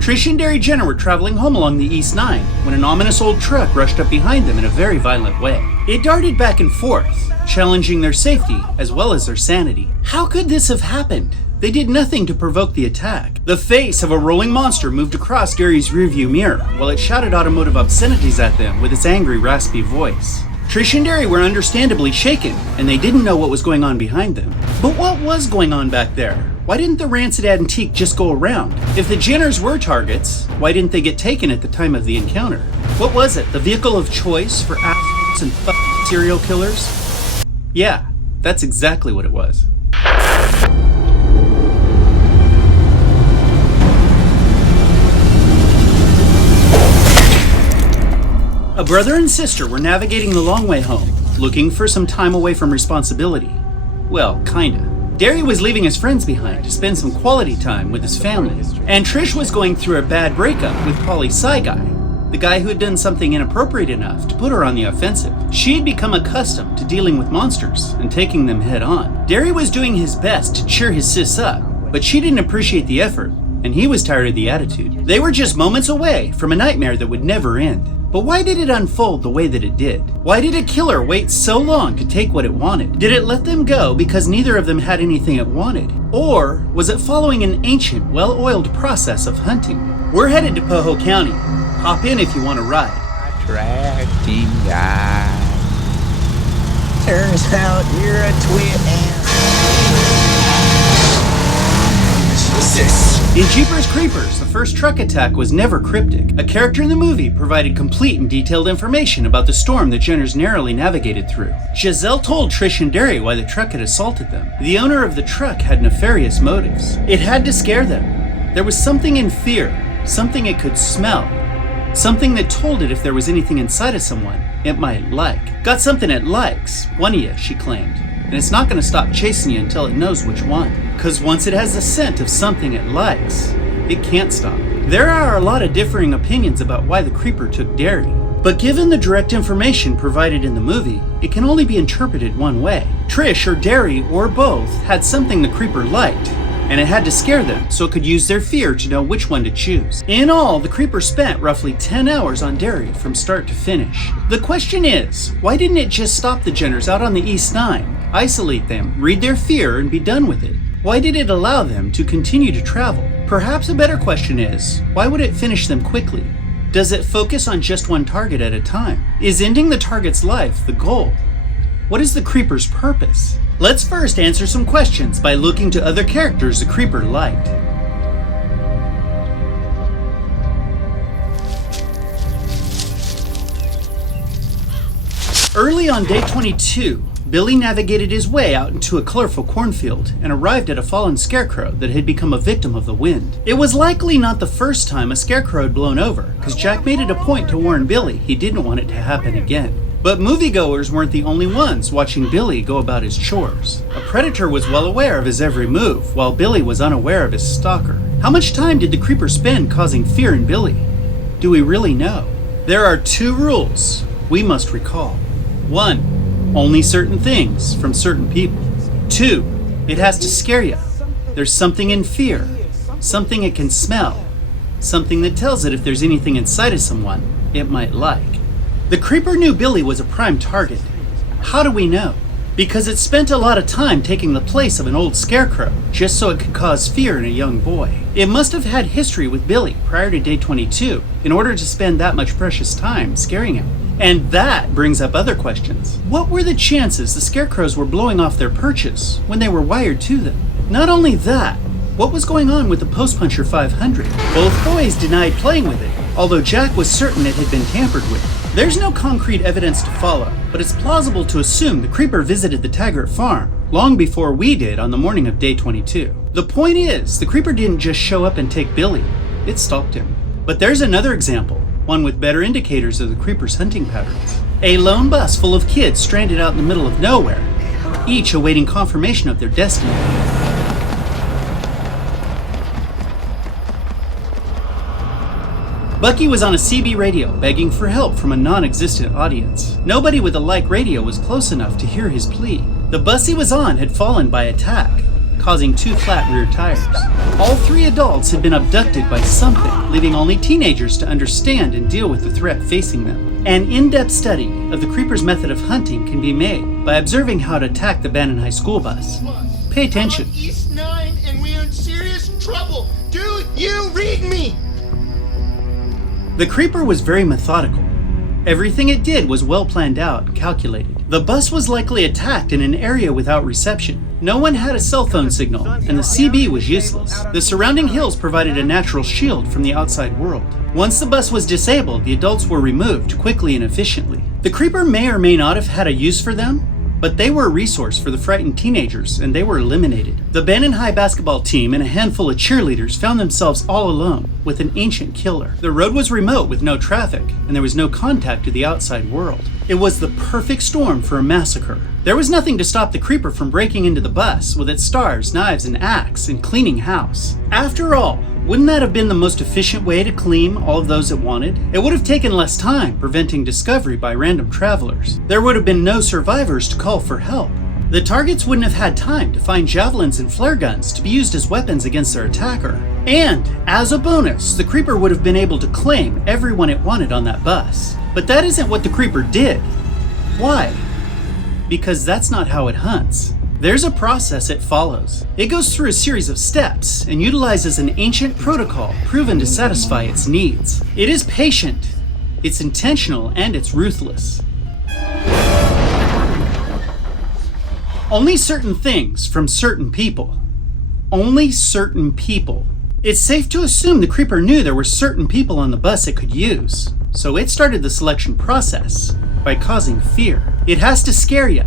Trish and Darry Jenner were traveling home along the East 9 when an ominous old truck rushed up behind them in a very violent way. It darted back and forth, challenging their safety as well as their sanity. How could this have happened? They did nothing to provoke the attack. The face of a rolling monster moved across Darry's rearview mirror while it shouted automotive obscenities at them with its angry, raspy voice. Trish and Darry were understandably shaken, and they didn't know what was going on behind them. But what was going on back there? Why didn't the rancid antique just go around? If the Jenners were targets, why didn't they get taken at the time of the encounter? What was it, the vehicle of choice for assholes and serial killers? Yeah, that's exactly what it was. A brother and sister were navigating the long way home, looking for some time away from responsibility. Well, kinda. Darry was leaving his friends behind to spend some quality time with his family, and Trish was going through a bad breakup with Polly Sci Guy, the guy who had done something inappropriate enough to put her on the offensive. She had become accustomed to dealing with monsters and taking them head on. Darry was doing his best to cheer his sis up, but she didn't appreciate the effort, and he was tired of the attitude. They were just moments away from a nightmare that would never end. But why did it unfold the way that it did? Why did a killer wait so long to take what it wanted? Did it let them go because neither of them had anything it wanted? Or was it following an ancient, well-oiled process of hunting? We're headed to Poho County. Hop in if you want to ride. Attracting guy. Turns out you're a twin. In Jeepers Creepers, the first truck attack was never cryptic. A character in the movie provided complete and detailed information about the storm the Jenners narrowly navigated through. Giselle told Trish and Darry why the truck had assaulted them. The owner of the truck had nefarious motives. It had to scare them. There was something in fear, something it could smell, something that told it if there was anything inside of someone it might like. Got something it likes, one of you, she claimed. And it's not going to stop chasing you until it knows which one. Because once it has the scent of something it likes, it can't stop. There are a lot of differing opinions about why the creeper took Darry. But given the direct information provided in the movie, it can only be interpreted one way. Trish or Darry or both had something the creeper liked, and it had to scare them so it could use their fear to know which one to choose. In all, the creeper spent roughly 10 hours on Darry from start to finish. The question is, why didn't it just stop the Jenners out on the East 9? Isolate them, read their fear, and be done with it? Why did it allow them to continue to travel? Perhaps a better question is, why would it finish them quickly? Does it focus on just one target at a time? Is ending the target's life the goal? What is the creeper's purpose? Let's first answer some questions by looking to other characters the creeper liked. Early on day 22, Billy navigated his way out into a colorful cornfield and arrived at a fallen scarecrow that had become a victim of the wind. It was likely not the first time a scarecrow had blown over, because Jack made it a point to warn Billy he didn't want it to happen again. But moviegoers weren't the only ones watching Billy go about his chores. A predator was well aware of his every move, while Billy was unaware of his stalker. How much time did the creeper spend causing fear in Billy? Do we really know? There are 2 rules we must recall. 1. Only certain things from certain people. 2. It has to scare you. There's something in fear, something it can smell, something that tells it if there's anything inside of someone it might like. The creeper knew Billy was a prime target. How do we know? Because it spent a lot of time taking the place of an old scarecrow, just so it could cause fear in a young boy. It must have had history with Billy prior to day 22 in order to spend that much precious time scaring him. And that brings up other questions. What were the chances the scarecrows were blowing off their perches when they were wired to them? Not only that, what was going on with the Post Puncher 500? Both boys denied playing with it, although Jack was certain it had been tampered with. There's no concrete evidence to follow, but it's plausible to assume the creeper visited the Taggart farm long before we did on the morning of day 22. The point is, the creeper didn't just show up and take Billy, it stalked him. But there's another example, one with better indicators of the creeper's hunting patterns. A lone bus full of kids stranded out in the middle of nowhere, each awaiting confirmation of their destiny. Bucky was on a CB radio begging for help from a non-existent audience. Nobody with a like radio was close enough to hear his plea. The bus he was on had fallen by attack, causing 2 flat rear tires. All 3 adults had been abducted by something, leaving only teenagers to understand and deal with the threat facing them. An in-depth study of the creeper's method of hunting can be made by observing how to attack the Bannon High School bus. Pay attention. I'm on East 9 and we are in serious trouble. Do you read me? The creeper was very methodical. Everything it did was well planned out and calculated. The bus was likely attacked in an area without reception. No one had a cell phone signal, and the CB was useless. The surrounding hills provided a natural shield from the outside world. Once the bus was disabled, the adults were removed quickly and efficiently. The creeper may or may not have had a use for them, but they were a resource for the frightened teenagers, and they were eliminated. The Bannon High basketball team and a handful of cheerleaders found themselves all alone with an ancient killer. The road was remote with no traffic, and there was no contact to the outside world. It was the perfect storm for a massacre. There was nothing to stop the creeper from breaking into the bus with its stars, knives, and axe and cleaning house. After all, wouldn't that have been the most efficient way to claim all of those it wanted? It would have taken less time, preventing discovery by random travelers. There would have been no survivors to call for help. The targets wouldn't have had time to find javelins and flare guns to be used as weapons against their attacker. And, as a bonus, the creeper would have been able to claim everyone it wanted on that bus. But that isn't what the creeper did. Why? Because that's not how it hunts. There's a process it follows. It goes through a series of steps and utilizes an ancient protocol proven to satisfy its needs. It is patient, it's intentional, and it's ruthless. Only certain things from certain people. Only certain people. It's safe to assume the creeper knew there were certain people on the bus it could use, so it started the selection process by causing fear. It has to scare you.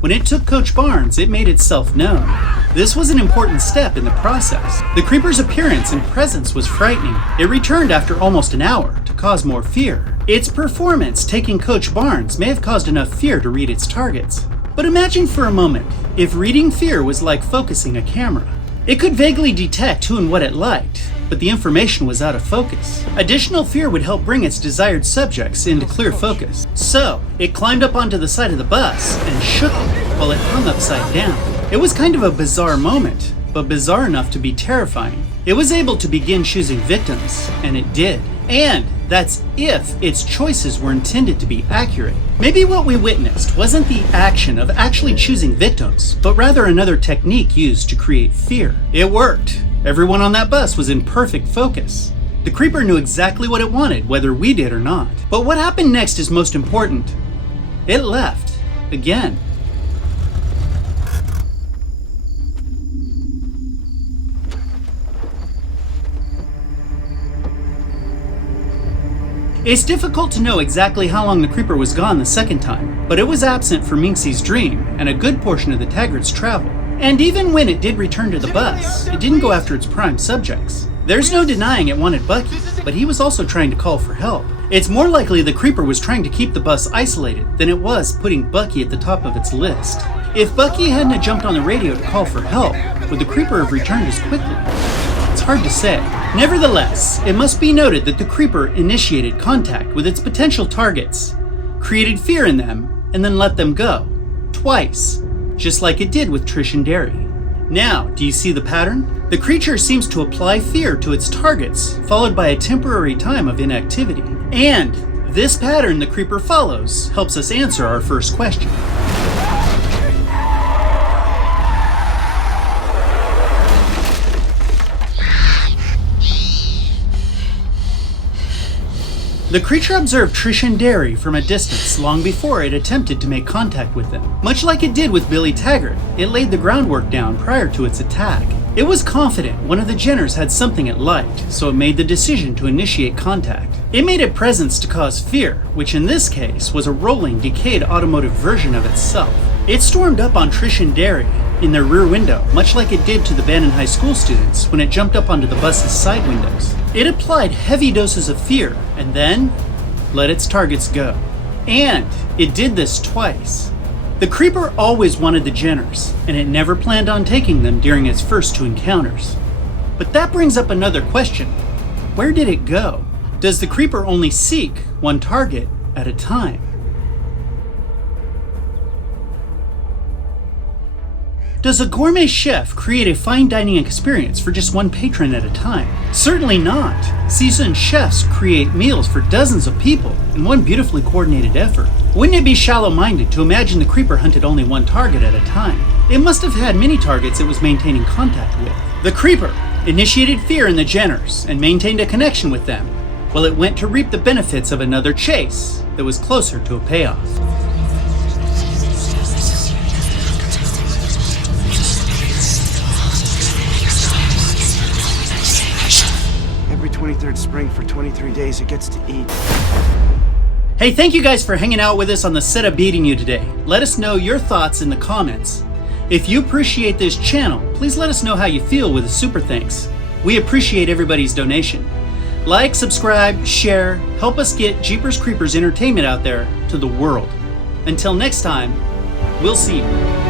When it took Coach Barnes, it made itself known. This was an important step in the process. The creeper's appearance and presence was frightening. It returned after almost an hour to cause more fear. Its performance taking Coach Barnes may have caused enough fear to read its targets. But imagine for a moment if reading fear was like focusing a camera. It could vaguely detect who and what it liked, but the information was out of focus. Additional fear would help bring its desired subjects into clear focus. So, it climbed up onto the side of the bus and shook it while it hung upside down. It was kind of a bizarre moment, but bizarre enough to be terrifying. It was able to begin choosing victims, and it did. And that's if its choices were intended to be accurate. Maybe what we witnessed wasn't the action of actually choosing victims, but rather another technique used to create fear. It worked. Everyone on that bus was in perfect focus. The creeper knew exactly what it wanted, whether we did or not. But what happened next is most important. It left. Again. It's difficult to know exactly how long the creeper was gone the second time, but it was absent for Minxie's dream and a good portion of the Taggart's travel. And even when it did return to the bus, it didn't go after its prime subjects. There's no denying it wanted Bucky, but he was also trying to call for help. It's more likely the creeper was trying to keep the bus isolated than it was putting Bucky at the top of its list. If Bucky hadn't jumped on the radio to call for help, would the creeper have returned as quickly? It's hard to say. Nevertheless, it must be noted that the creeper initiated contact with its potential targets, created fear in them, and then let them go. Twice. Just like it did with Trish and Darry. Now, do you see the pattern? The creature seems to apply fear to its targets, followed by a temporary time of inactivity. And this pattern the creeper follows helps us answer our first question. The creature observed Trish and Darry from a distance long before it attempted to make contact with them. Much like it did with Billy Taggart, it laid the groundwork down prior to its attack. It was confident one of the Jenners had something it liked, so it made the decision to initiate contact. It made a presence to cause fear, which in this case was a rolling, decayed automotive version of itself. It stormed up on Trish and Darry in their rear window, much like it did to the Bannon High School students when it jumped up onto the bus's side windows. It applied heavy doses of fear and then let its targets go. And it did this twice. The creeper always wanted the Jenners, and it never planned on taking them during its first two encounters. But that brings up another question. Where did it go? Does the creeper only seek one target at a time? Does a gourmet chef create a fine dining experience for just one patron at a time? Certainly not. Seasoned chefs create meals for dozens of people in one beautifully coordinated effort. Wouldn't it be shallow-minded to imagine the creeper hunted only one target at a time? It must have had many targets it was maintaining contact with. The creeper initiated fear in the Jenners and maintained a connection with them, while it went to reap the benefits of another chase that was closer to a payoff. Every 23rd spring for 23 days, it gets to eat. Hey, thank you guys for hanging out with us on the set of Beating You today. Let us know your thoughts in the comments. If you appreciate this channel, please let us know how you feel with a super thanks. We appreciate everybody's donation. Like, subscribe, share, help us get Jeepers Creepers entertainment out there to the world. Until next time, we'll see you.